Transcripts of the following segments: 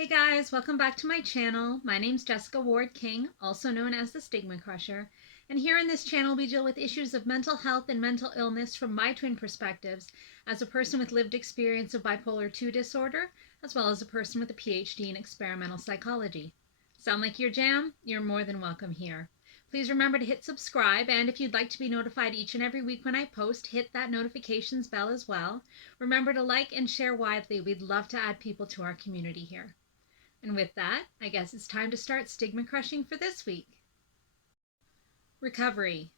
Hey guys, welcome back to my channel. My name's Jessica Ward King, also known as the StigmaCrusher, and here in this channel we deal with issues of mental health and mental illness from my twin perspectives as a person with lived experience of bipolar 2 disorder, as well as a person with a PhD in experimental psychology. Sound like your jam? You're more than welcome here. Please remember to hit subscribe, and if you'd like to be notified each and every week when I post, hit that notifications bell as well. Remember to like and share widely. We'd love to add people to our community here. And with that, I guess it's time to start stigma crushing for this week. Recovery.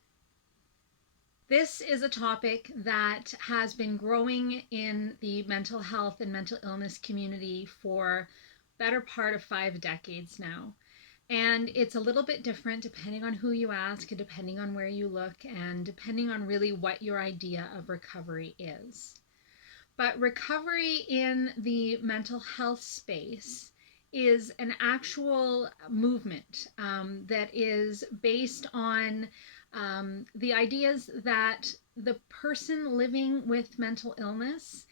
This is a topic that has been growing in the mental health and mental illness community for better part of 5 decades now. And it's a little bit different depending on who you ask and depending on where you look and depending on really what your idea of recovery is. But recovery in the mental health space is an actual movement that is based on the ideas that the person living with mental illness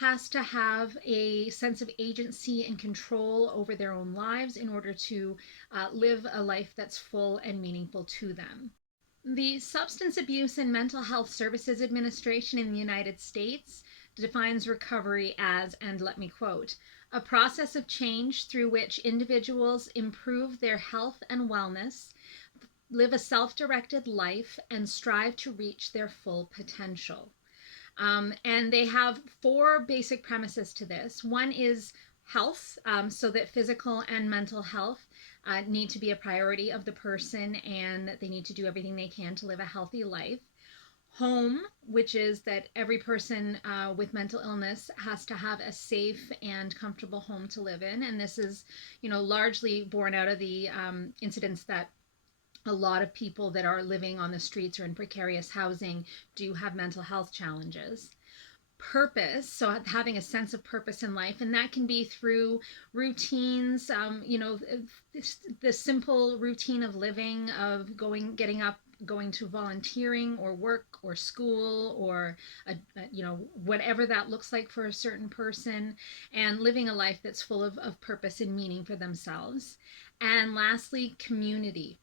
has to have a sense of agency and control over their own lives in order to live a life that's full and meaningful to them. The Substance Abuse and Mental Health Services Administration in the United States defines recovery as, and let me quote, a process of change through which individuals improve their health and wellness, live a self-directed life, and strive to reach their full potential. And they have 4 basic premises to this. One is health, so that physical and mental health need to be a priority of the person, and they need to do everything they can to live a healthy life. Home, which is that every person with mental illness has to have a safe and comfortable home to live in. And this is, largely born out of the incidents that a lot of people that are living on the streets or in precarious housing do have mental health challenges. Purpose, so having a sense of purpose in life, and that can be through routines, the simple routine of living, of getting up, going to volunteering or work or school or whatever that looks like for a certain person, and living a life that's full of purpose and meaning for themselves. And lastly, community.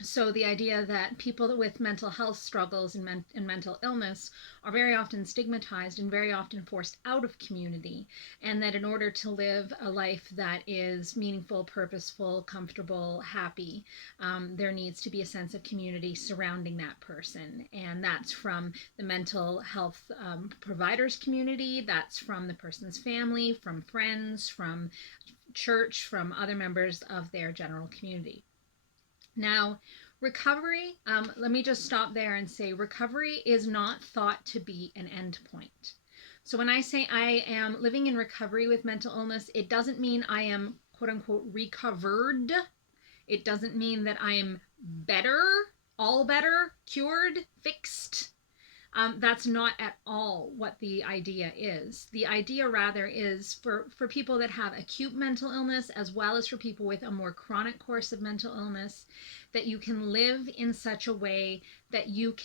So the idea that people with mental health struggles and mental illness are very often stigmatized and very often forced out of community, and that in order to live a life that is meaningful, purposeful, comfortable, happy, there needs to be a sense of community surrounding that person. And that's from the mental health providers community, that's from the person's family, from friends, from church, from other members of their general community. Now, recovery, let me just stop there and say recovery is not thought to be an end point. So when I say I am living in recovery with mental illness, it doesn't mean I am quote unquote recovered. It doesn't mean that I am better, all better, cured, fixed. That's not at all what the idea is. The idea rather is for people that have acute mental illness, as well as for people with a more chronic course of mental illness, that you can live in such a way that you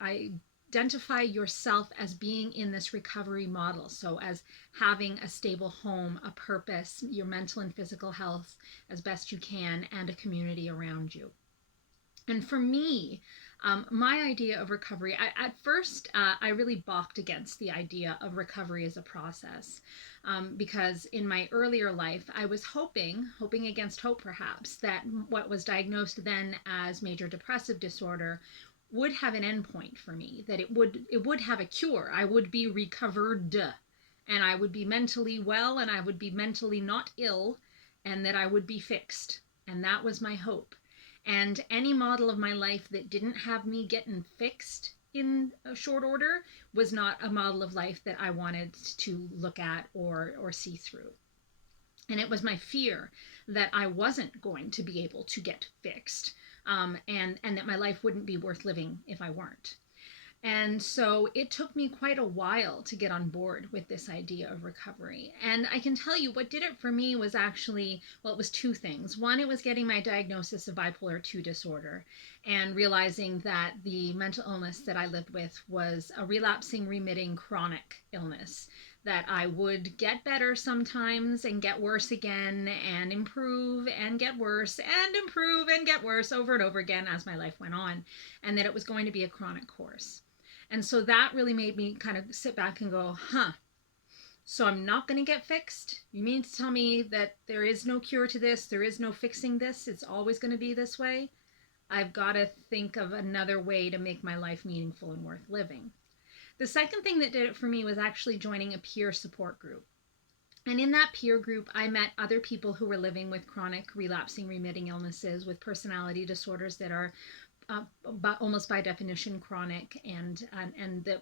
identify yourself as being in this recovery model. So as having a stable home, a purpose, your mental and physical health as best you can, and a community around you. And for me, my idea of recovery, at first, I really balked against the idea of recovery as a process, because in my earlier life, I was hoping against hope perhaps, that what was diagnosed then as major depressive disorder would have an endpoint for me, that it would have a cure. I would be recovered, and I would be mentally well, and I would be mentally not ill, and that I would be fixed. And that was my hope. And any model of my life that didn't have me getting fixed in a short order was not a model of life that I wanted to look at or see through. And it was my fear that I wasn't going to be able to get fixed, and that my life wouldn't be worth living if I weren't. And so it took me quite a while to get on board with this idea of recovery. And I can tell you what did it for me was actually, well, it was 2 things. One, it was getting my diagnosis of bipolar 2 disorder and realizing that the mental illness that I lived with was a relapsing, remitting, chronic illness that I would get better sometimes and get worse again, and improve and get worse and improve and get worse over and over again as my life went on, and that it was going to be a chronic course. And so that really made me kind of sit back and go, huh, so I'm not going to get fixed? You mean to tell me that there is no cure to this? There is no fixing this? It's always going to be this way? I've got to think of another way to make my life meaningful and worth living. The second thing that did it for me was actually joining a peer support group. And in that peer group, I met other people who were living with chronic, relapsing, remitting illnesses, with personality disorders that are almost by definition chronic, and the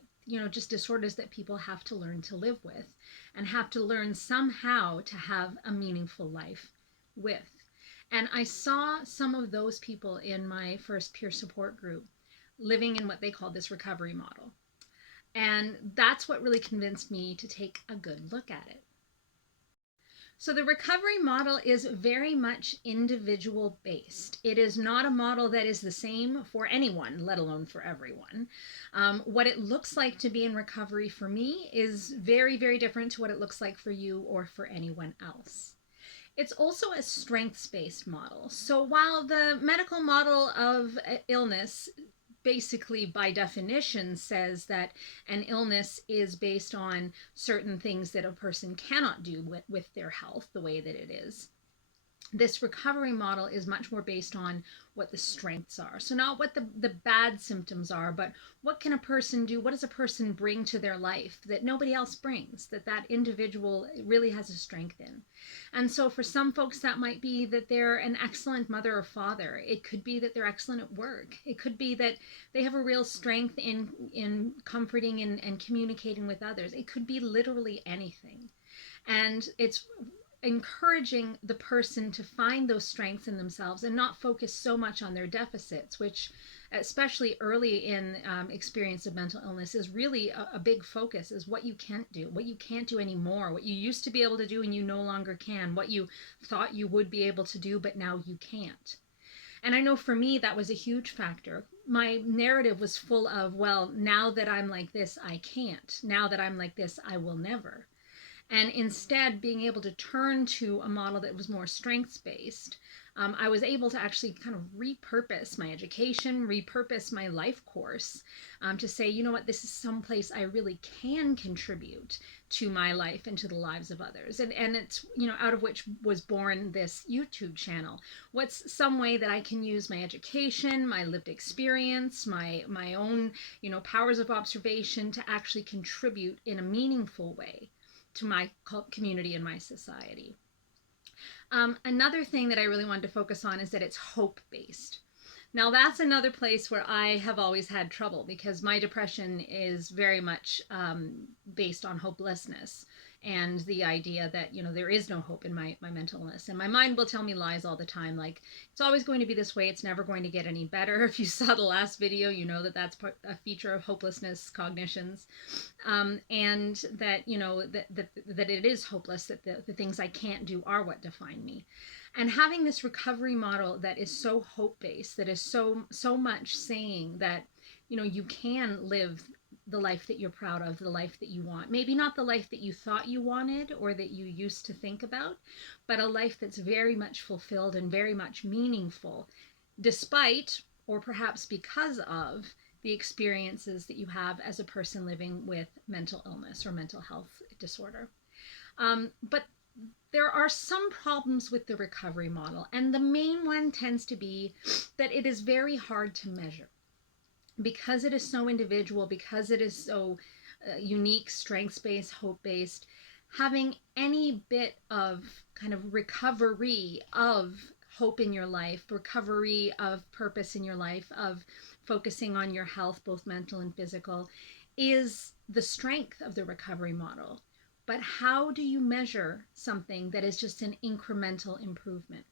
just disorders that people have to learn to live with and have to learn somehow to have a meaningful life with. And I saw some of those people in my first peer support group living in what they call this recovery model. And that's what really convinced me to take a good look at it. So the recovery model is very much individual based. It is not a model that is the same for anyone, let alone for everyone. What it looks like to be in recovery for me is very, very different to what it looks like for you or for anyone else. It's also a strengths-based model. So while the medical model of illness basically by definition says that an illness is based on certain things that a person cannot do with their health the way that it is, this recovery model is much more based on what the strengths are. So not what the bad symptoms are, but what can a person do? What does a person bring to their life that nobody else brings, that individual really has a strength in? And so for some folks, that might be that they're an excellent mother or father. It could be that they're excellent at work. It could be that they have a real strength in comforting and communicating with others. It could be literally anything. And it's encouraging the person to find those strengths in themselves and not focus so much on their deficits, which especially early in experience of mental illness is really a big focus, is what you can't do, what you can't do anymore, what you used to be able to do and you no longer can, what you thought you would be able to do but now you can't. And I know for me that was a huge factor. My narrative was full of, well, now that I'm like this, I can't. Now that I'm like this, I will never. And instead being able to turn to a model that was more strengths-based, I was able to actually kind of repurpose my education, repurpose my life course, to say, you know what, this is someplace I really can contribute to my life and to the lives of others. And it's, out of which was born this YouTube channel. What's some way that I can use my education, my lived experience, my own, powers of observation to actually contribute in a meaningful way to my community and my society. Another thing that I really wanted to focus on is that it's hope-based. Now that's another place where I have always had trouble, because my depression is very much based on hopelessness and the idea that, there is no hope in my mental illness. And my mind will tell me lies all the time, like, it's always going to be this way, it's never going to get any better. If you saw the last video, you know that that's a feature of hopelessness cognitions. And that, that it is hopeless, that the things I can't do are what define me. And having this recovery model that is so hope-based, that is so much saying that, you can live the life that you're proud of, the life that you want. Maybe not the life that you thought you wanted or that you used to think about, but a life that's very much fulfilled and very much meaningful, despite, or perhaps because of, the experiences that you have as a person living with mental illness or mental health disorder. But there are some problems with the recovery model, and the main one tends to be that it is very hard to measure. Because it is so individual, because it is so unique, strengths-based, hope-based, having any bit of kind of recovery of hope in your life, recovery of purpose in your life, of focusing on your health, both mental and physical, is the strength of the recovery model. But how do you measure something that is just an incremental improvement?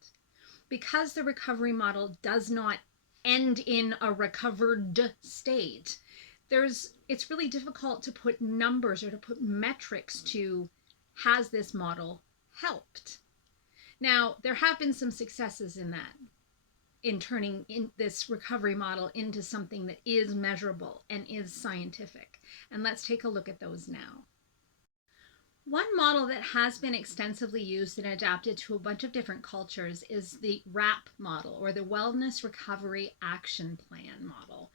Because the recovery model does not end in a recovered state, it's really difficult to put numbers or to put metrics to, has this model helped? Now, there have been some successes in that, in turning in this recovery model into something that is measurable and is scientific. And let's take a look at those now. One model that has been extensively used and adapted to a bunch of different cultures is the WRAP model, or the Wellness Recovery Action Plan model.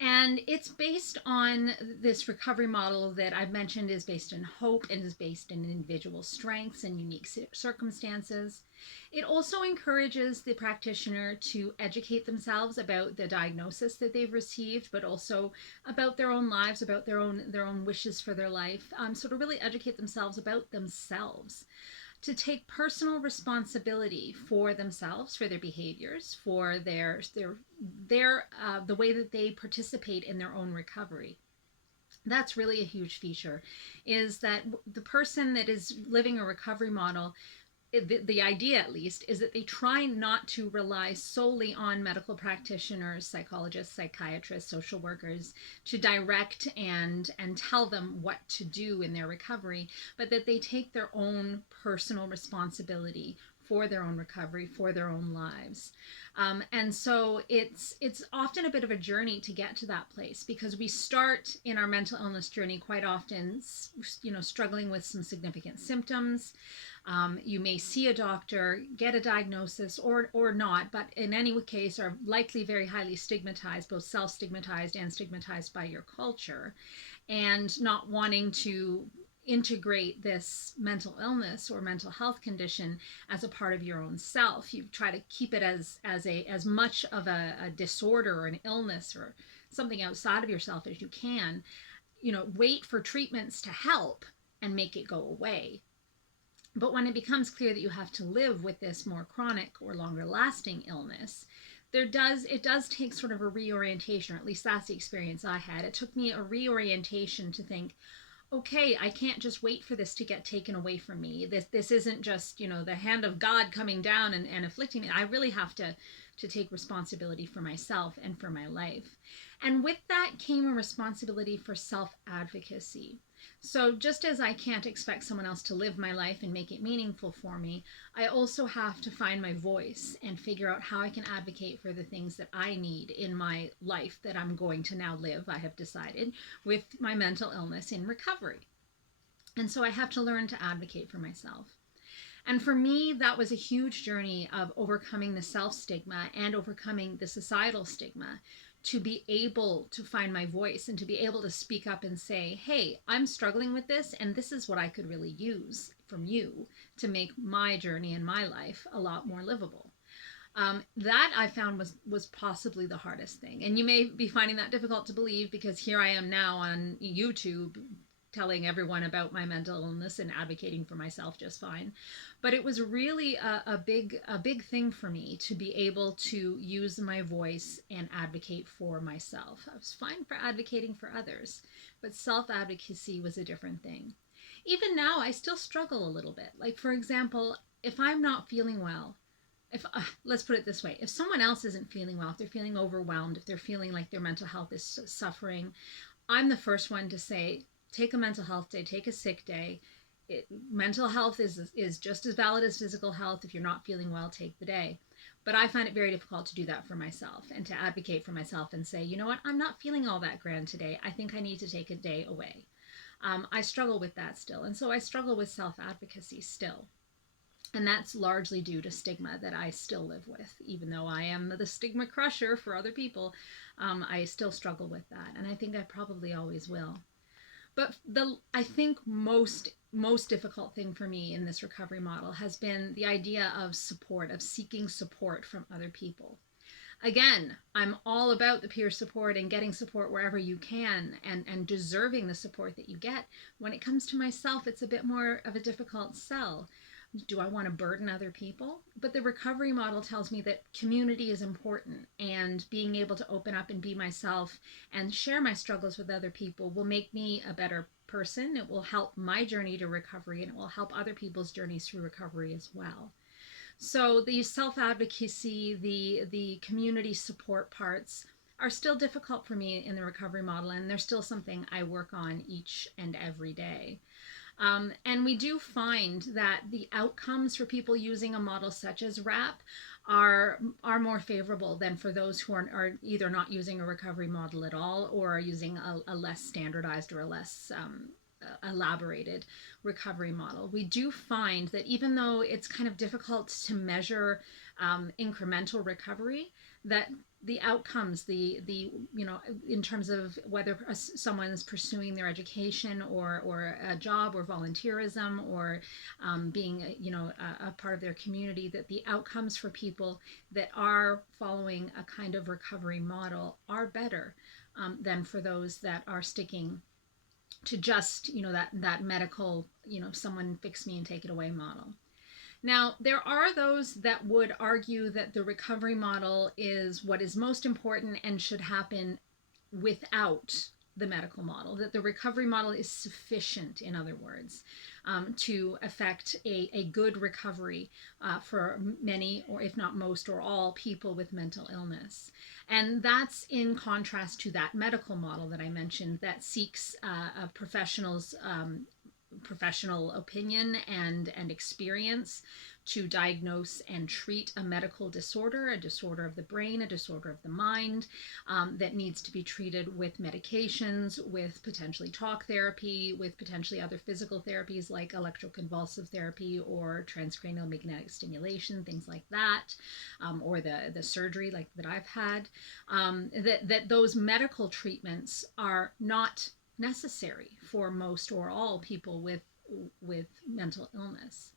And it's based on this recovery model that I've mentioned is based in hope and is based in individual strengths and unique circumstances. It also encourages the practitioner to educate themselves about the diagnosis that they've received, but also about their own lives, about their own wishes for their life. So to really educate themselves about themselves, to take personal responsibility for themselves, for their behaviors, for their the way that they participate in their own recovery. That's really a huge feature, is that the person that is living a recovery model, the idea at least, is that they try not to rely solely on medical practitioners, psychologists, psychiatrists, social workers to direct and tell them what to do in their recovery, but that they take their own personal responsibility for their own recovery, for their own lives. And so it's often a bit of a journey to get to that place, because we start in our mental illness journey quite often, struggling with some significant symptoms. You may see a doctor, get a diagnosis, or not, but in any case are likely very highly stigmatized, both self-stigmatized and stigmatized by your culture, and not wanting to integrate this mental illness or mental health condition as a part of your own self. You try to keep it as much of a disorder or an illness or something outside of yourself as you can. Wait for treatments to help and make it go away. But when it becomes clear that you have to live with this more chronic or longer lasting illness, it does take sort of a reorientation, or at least that's the experience I had. It took me a reorientation to think, okay, I can't just wait for this to get taken away from me. This isn't just, the hand of God coming down and afflicting me. I really have to take responsibility for myself and for my life. And with that came a responsibility for self-advocacy. So just as I can't expect someone else to live my life and make it meaningful for me, I also have to find my voice and figure out how I can advocate for the things that I need in my life that I'm going to now live, I have decided, with my mental illness in recovery. And so I have to learn to advocate for myself. And for me, that was a huge journey of overcoming the self stigma and overcoming the societal stigma, to be able to find my voice and to be able to speak up and say, hey, I'm struggling with this, and this is what I could really use from you to make my journey and my life a lot more livable. That I found was possibly the hardest thing. And you may be finding that difficult to believe, because here I am now on YouTube telling everyone about my mental illness and advocating for myself just fine. But it was really a big thing for me to be able to use my voice and advocate for myself. I was fine for advocating for others, but self-advocacy was a different thing. Even now, I still struggle a little bit. Like, for example, if I'm not feeling well, if let's put it this way, if someone else isn't feeling well, if they're feeling overwhelmed, if they're feeling like their mental health is suffering, I'm the first one to say, take a mental health day, take a sick day. Mental health is just as valid as physical health. If you're not feeling well, take the day. But I find it very difficult to do that for myself and to advocate for myself and say, you know what, I'm not feeling all that grand today. I think I need to take a day away. I struggle with that still. And so I struggle with self-advocacy still. And that's largely due to stigma that I still live with. Even though I am the stigma crusher for other people, I still struggle with that. And I think I probably always will. But I think most difficult thing for me in this recovery model has been the idea of support, of seeking support from other people. Again, I'm all about the peer support and getting support wherever you can, and deserving the support that you get. When it comes to myself, it's a bit more of a difficult sell. Do I want to burden other people? But the recovery model tells me that community is important, and being able to open up and be myself and share my struggles with other people will make me a better person. It will help my journey to recovery, and it will help other people's journeys through recovery as well. So the self-advocacy, the community support parts are still difficult for me in the recovery model, and they're still something I work on each and every day. And we do find that the outcomes for people using a model such as WRAP are more favorable than for those who are either not using a recovery model at all, or are using a less standardized or a less elaborated recovery model. We do find that even though it's kind of difficult to measure incremental recovery, that the outcomes, the in terms of whether someone is pursuing their education or a job or volunteerism or being a part of their community, that the outcomes for people that are following a kind of recovery model are better than for those that are sticking to just that medical someone fix me and take it away model. Now, there are those that would argue that the recovery model is what is most important and should happen without the medical model, that the recovery model is sufficient, in other words, to affect a good recovery for many, or if not most or all, people with mental illness. And that's in contrast to that medical model that I mentioned that seeks a professional opinion and experience to diagnose and treat a medical disorder, a disorder of the brain, a disorder of the mind, that needs to be treated with medications, with potentially talk therapy, with potentially other physical therapies like electroconvulsive therapy or transcranial magnetic stimulation, things like that, or the surgery like that I've had, that those medical treatments are not necessary for most or all people with mental illness.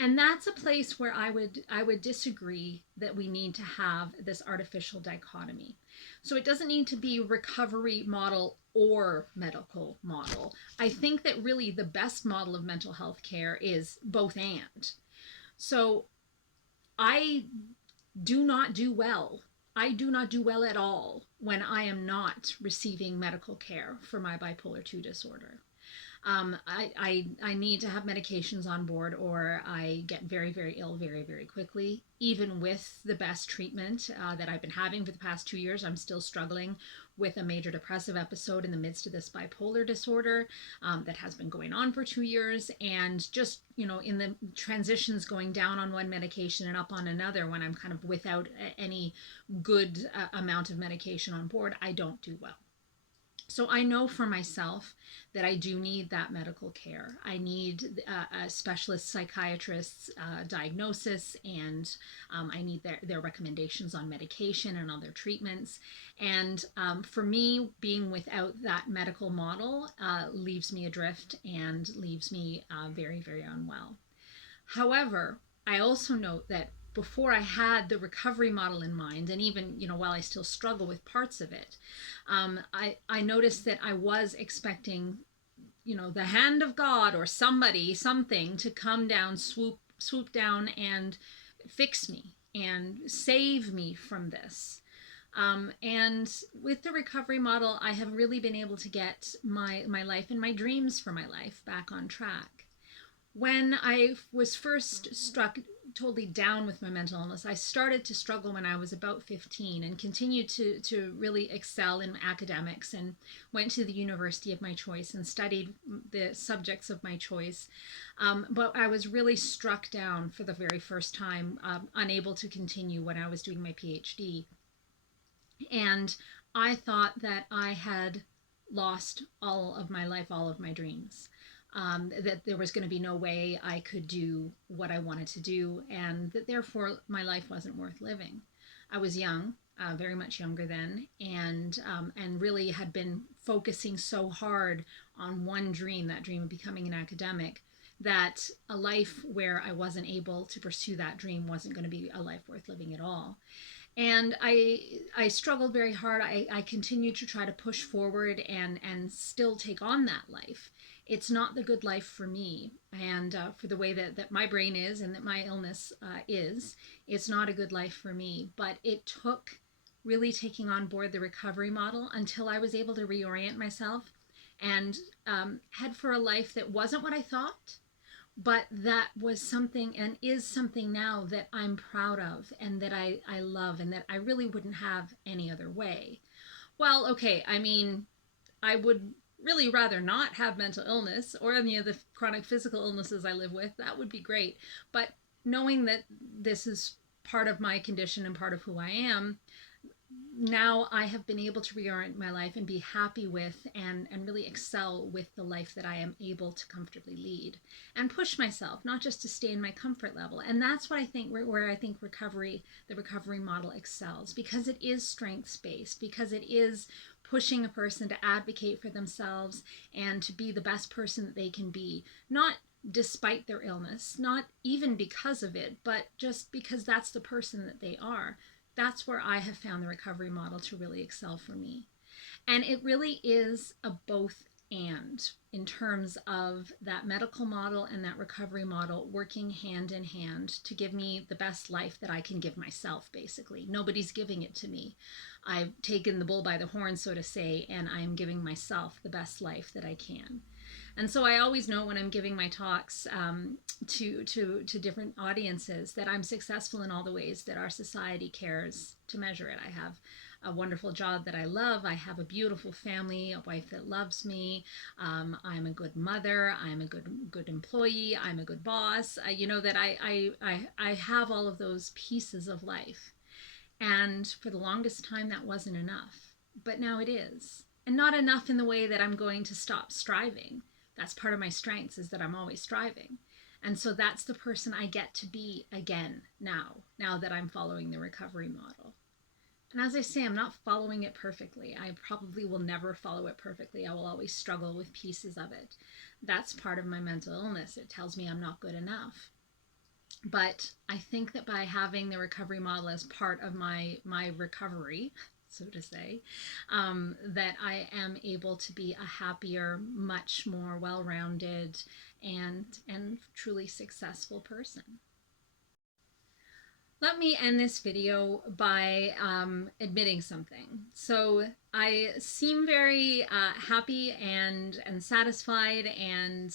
And that's a place where I would disagree that we need to have this artificial dichotomy. So it doesn't need to be recovery model or medical model. I think that really the best model of mental health care is both and. So I do not do well. I do not do well at all when I am not receiving medical care for my bipolar 2 disorder. I need to have medications on board or I get very, very ill very, very quickly. Even with the best treatment that I've been having for the past 2 years, I'm still struggling with a major depressive episode in the midst of this bipolar disorder that has been going on for 2 years. And just, in the transitions going down on one medication and up on another, when I'm kind of without any good amount of medication on board, I don't do well. So I know for myself that I do need that medical care. I need a specialist psychiatrist's diagnosis, and I need their recommendations on medication and other treatments. And for me, being without that medical model leaves me adrift and leaves me very, very unwell. However, I also note that before I had the recovery model in mind, and even while I still struggle with parts of it, I noticed that I was expecting the hand of God or something to come down, swoop down and fix me and save me from this. And with the recovery model, I have really been able to get my life and my dreams for my life back on track. When I was first struck totally down with my mental illness, I started to struggle when I was about 15 and continued to really excel in academics and went to the university of my choice and studied the subjects of my choice. But I was really struck down for the very first time, unable to continue when I was doing my PhD. And I thought that I had lost all of my life, all of my dreams. That there was going to be no way I could do what I wanted to do, and that therefore my life wasn't worth living. I was young, very much younger then, and really had been focusing so hard on one dream, that dream of becoming an academic, that a life where I wasn't able to pursue that dream wasn't going to be a life worth living at all. And I struggled very hard. I continued to try to push forward and still take on that life. It's not the good life for me, and for the way that my brain is and that my illness is, it's not a good life for me. But it took really taking on board the recovery model until I was able to reorient myself and head for a life that wasn't what I thought, but that was something and is something now that I'm proud of and that I love and that I really wouldn't have any other way. Well, okay, I mean, I would really rather not have mental illness or any of the chronic physical illnesses I live with. That would be great. But knowing that this is part of my condition and part of who I am, now I have been able to reorient my life and be happy with and really excel with the life that I am able to comfortably lead and push myself, not just to stay in my comfort level. And that's what I think where I think the recovery model excels, because it is strengths based, because it is pushing a person to advocate for themselves and to be the best person that they can be, not despite their illness, not even because of it, but just because that's the person that they are. That's where I have found the recovery model to really excel for me. And it really is a both and in terms of that medical model and that recovery model working hand in hand to give me the best life that I can give myself, basically. Nobody's giving it to me. I've taken the bull by the horn, so to say, and I'm giving myself the best life that I can. And so I always know when I'm giving my talks to different audiences that I'm successful in all the ways that our society cares to measure it. I have a wonderful job that I love. I have a beautiful family, a wife that loves me. I'm a good mother. I'm a good employee. I'm a good boss. I have all of those pieces of life. And for the longest time, that wasn't enough. But now it is. And not enough in the way that I'm going to stop striving. That's part of my strengths, is that I'm always striving. And so that's the person I get to be again now that I'm following the recovery model. And as I say, I'm not following it perfectly. I probably will never follow it perfectly. I will always struggle with pieces of it. That's part of my mental illness. It tells me I'm not good enough. But I think that by having the recovery model as part of my recovery, so to say, that I am able to be a happier, much more well-rounded, and truly successful person. Let me end this video by admitting something. So I seem very happy and satisfied and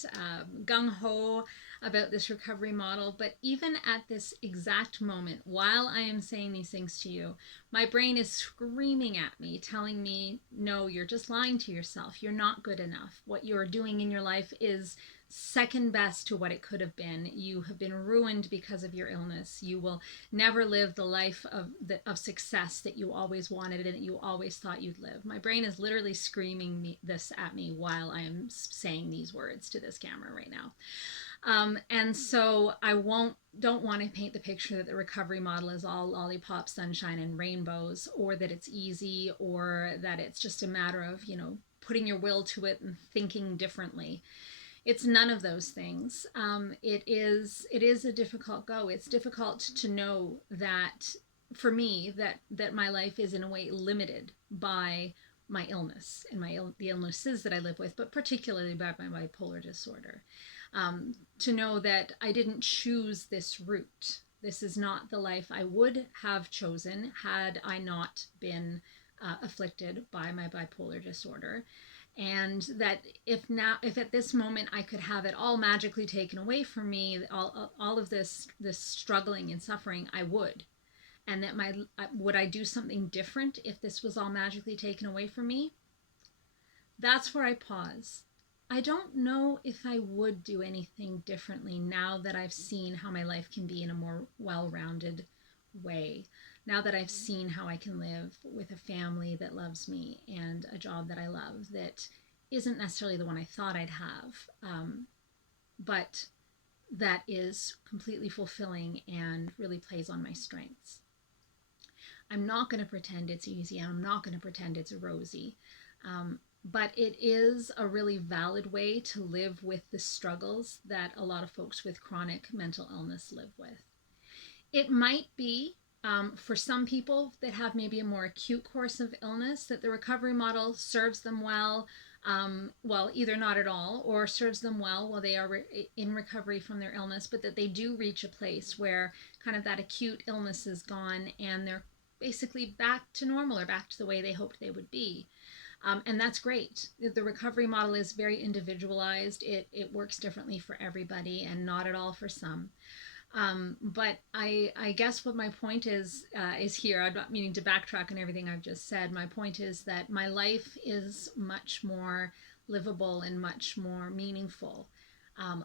gung-ho about this recovery model, but even at this exact moment, while I am saying these things to you, my brain is screaming at me, telling me, no, you're just lying to yourself. You're not good enough. What you're doing in your life is second best to what it could have been. You have been ruined because of your illness. You will never live the life of success that you always wanted and that you always thought you'd live. My brain is literally screaming this at me while I am saying these words to this camera right now. And so I don't want to paint the picture that the recovery model is all lollipop, sunshine, and rainbows, or that it's easy, or that it's just a matter of, putting your will to it and thinking differently. It's none of those things. It is a difficult go. It's difficult to know that, for me, that my life is in a way limited by my illness and the illnesses that I live with, but particularly by my bipolar disorder. To know that I didn't choose this route. This is not the life I would have chosen had I not been afflicted by my bipolar disorder. And that if at this moment I could have it all magically taken away from me, all of this struggling and suffering, I would. And that would I do something different if this was all magically taken away from me? That's where I pause. I don't know if I would do anything differently now that I've seen how my life can be in a more well-rounded way. Now that I've seen how I can live with a family that loves me and a job that I love that isn't necessarily the one I thought I'd have, but that is completely fulfilling and really plays on my strengths. I'm not going to pretend it's easy, and I'm not going to pretend it's rosy. But it is a really valid way to live with the struggles that a lot of folks with chronic mental illness live with. It might be, for some people that have maybe a more acute course of illness, that the recovery model serves them well, either not at all, or serves them well while they are in recovery from their illness, but that they do reach a place where kind of that acute illness is gone and they're basically back to normal or back to the way they hoped they would be. And that's great. The recovery model is very individualized. It works differently for everybody and not at all for some. But I guess what my point is here. I'm not meaning to backtrack on everything I've just said. My point is that my life is much more livable and much more meaningful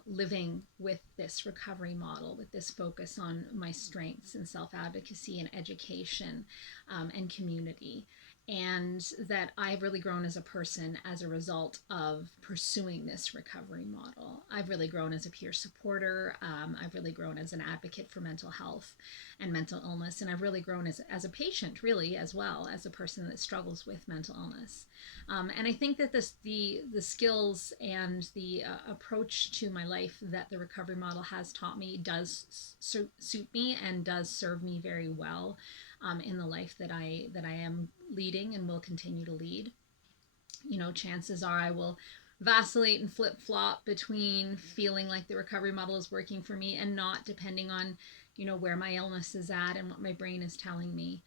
living with this recovery model, with this focus on my strengths and self advocacy and education and community. And that I've really grown as a person as a result of pursuing this recovery model. I've really grown as a peer supporter. I've really grown as an advocate for mental health and mental illness. And I've really grown as a patient, really, as well as a person that struggles with mental illness. And I think that the skills and the approach to my life that the recovery model has taught me does suit me and does serve me very well in the life that I am leading and will continue to lead. Chances are I will vacillate and flip flop between feeling like the recovery model is working for me and not, depending on where my illness is at and what my brain is telling me.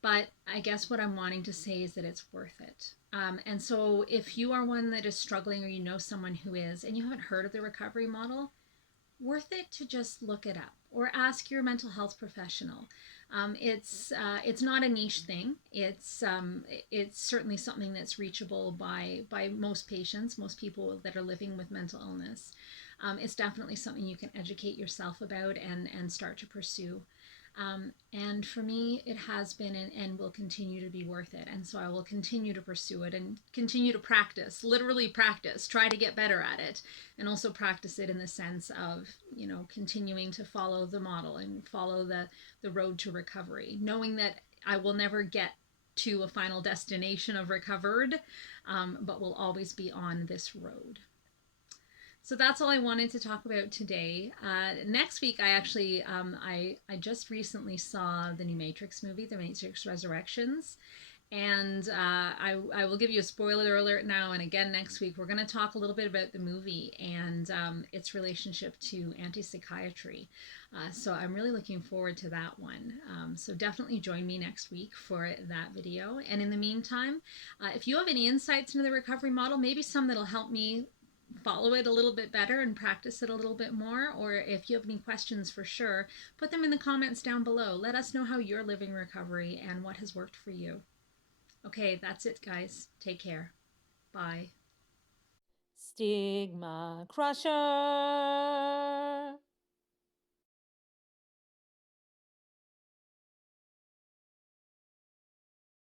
But I guess what I'm wanting to say is that it's worth it. And so if you are one that is struggling, or you know someone who is, and you haven't heard of the recovery model, worth it to just look it up or ask your mental health professional. It's not a niche thing. It's certainly something that's reachable by most patients, most people that are living with mental illness. It's definitely something you can educate yourself about and start to pursue. And for me, it has been and will continue to be worth it. And so I will continue to pursue it and continue to practice, literally practice, try to get better at it, and also practice it in the sense of, continuing to follow the model and follow the road to recovery, knowing that I will never get to a final destination of recovered, but will always be on this road. So that's all I wanted to talk about today. Next week, I just recently saw the new Matrix movie, The Matrix Resurrections, and I will give you a spoiler alert now. And again, next week we're going to talk a little bit about the movie and its relationship to anti-psychiatry. So I'm really looking forward to that one. So definitely join me next week for that video. And in the meantime, if you have any insights into the recovery model, maybe some that'll help me follow it a little bit better and practice it a little bit more, or if you have any questions, for sure, put them in the comments down below. Let us know how you're living recovery and what has worked for you. Okay, that's it, guys. Take care. Bye. Stigma Crusher.